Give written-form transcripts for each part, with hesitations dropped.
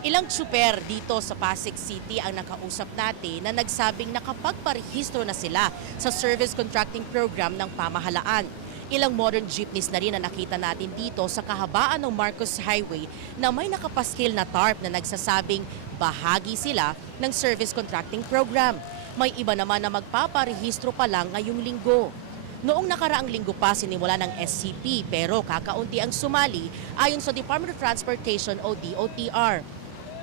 Ilang tsuper dito sa Pasig City ang nakausap natin na nagsabing nakapagparehistro na sila sa service contracting program ng pamahalaan. Ilang modern jeepneys na rin na nakita natin dito sa kahabaan ng Marcos Highway na may nakapaskil na tarp na nagsasabing bahagi sila ng service contracting program. May iba naman na magpaparehistro pa lang ngayong linggo. Noong nakaraang linggo pa sinimula ng SCP pero kakaunti ang sumali ayon sa Department of Transportation o DOTR.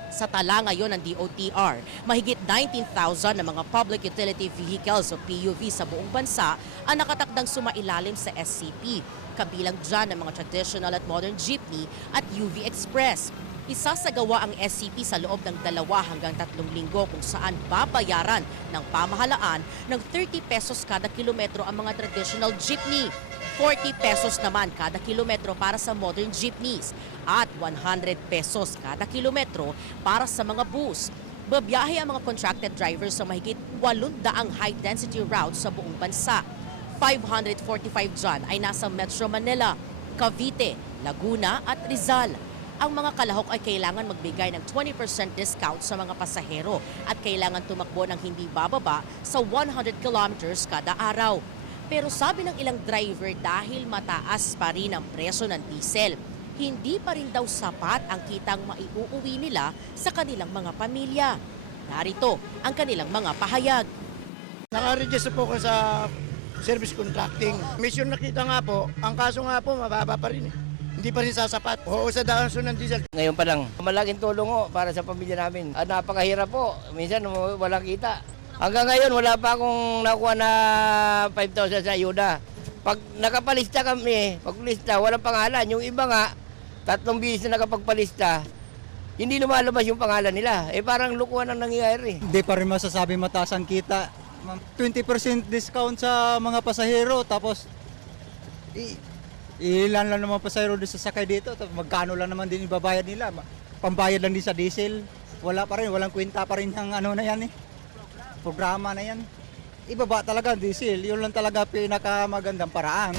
Sa tala ngayon ng DOTR, mahigit 19,000 na mga public utility vehicles o PUV sa buong bansa ang nakatakdang sumailalim sa SCP. Kabilang dyan ang mga traditional at modern jeepney at UV Express. Isasagawa ang SCP sa loob ng 2 hanggang 3 linggo kung saan babayaran ng pamahalaan ng 30 pesos kada kilometro ang mga traditional jeepney. 40 pesos naman kada kilometro para sa modern jeepneys at 100 pesos kada kilometro para sa mga bus. Babiyahe ang mga contracted drivers sa mahigit 800 high-density routes sa buong bansa. 545 dyan ay nasa Metro Manila, Cavite, Laguna at Rizal. Ang mga kalahok ay kailangan magbigay ng 20% discount sa mga pasahero at kailangan tumakbo ng hindi bababa sa 100 kilometers kada araw. Pero sabi ng ilang driver dahil mataas pa rin ang presyo ng diesel, hindi pa rin daw sapat ang kitang maiuuwi nila sa kanilang mga pamilya. Narito ang kanilang mga pahayag. Naka-register po ko sa service contracting. Mission nakita nga po, ang kaso nga po mababa pa rin eh. Hindi pa rin sasapat. Oo, sa dahon ng diesel. Ngayon pa lang, malaking tulong ho para sa pamilya namin. At napakahirap po, minsan walang kita. Hanggang ngayon, wala pa akong nakuha na 5,000 sa ayuda. Pag nakapalista kami, paglista, walang pangalan. Yung iba nga, 3 bisis na nakapagpalista, hindi lumalabas yung pangalan nila. Parang lukuhan ang nangyayari. Hindi pa rin masasabi mataas ang kita. 20% discount sa mga pasahero, tapos ilan lang naman pasahero din sasakay dito, tapos magkano lang naman din ibabayad nila. Pambayad lang din sa diesel. Wala pa rin, walang kwenta pa rin yung ano na yan eh. Programa na yan. Ibaba talaga ang diesel, yun lang talaga pinakamagandang paraan.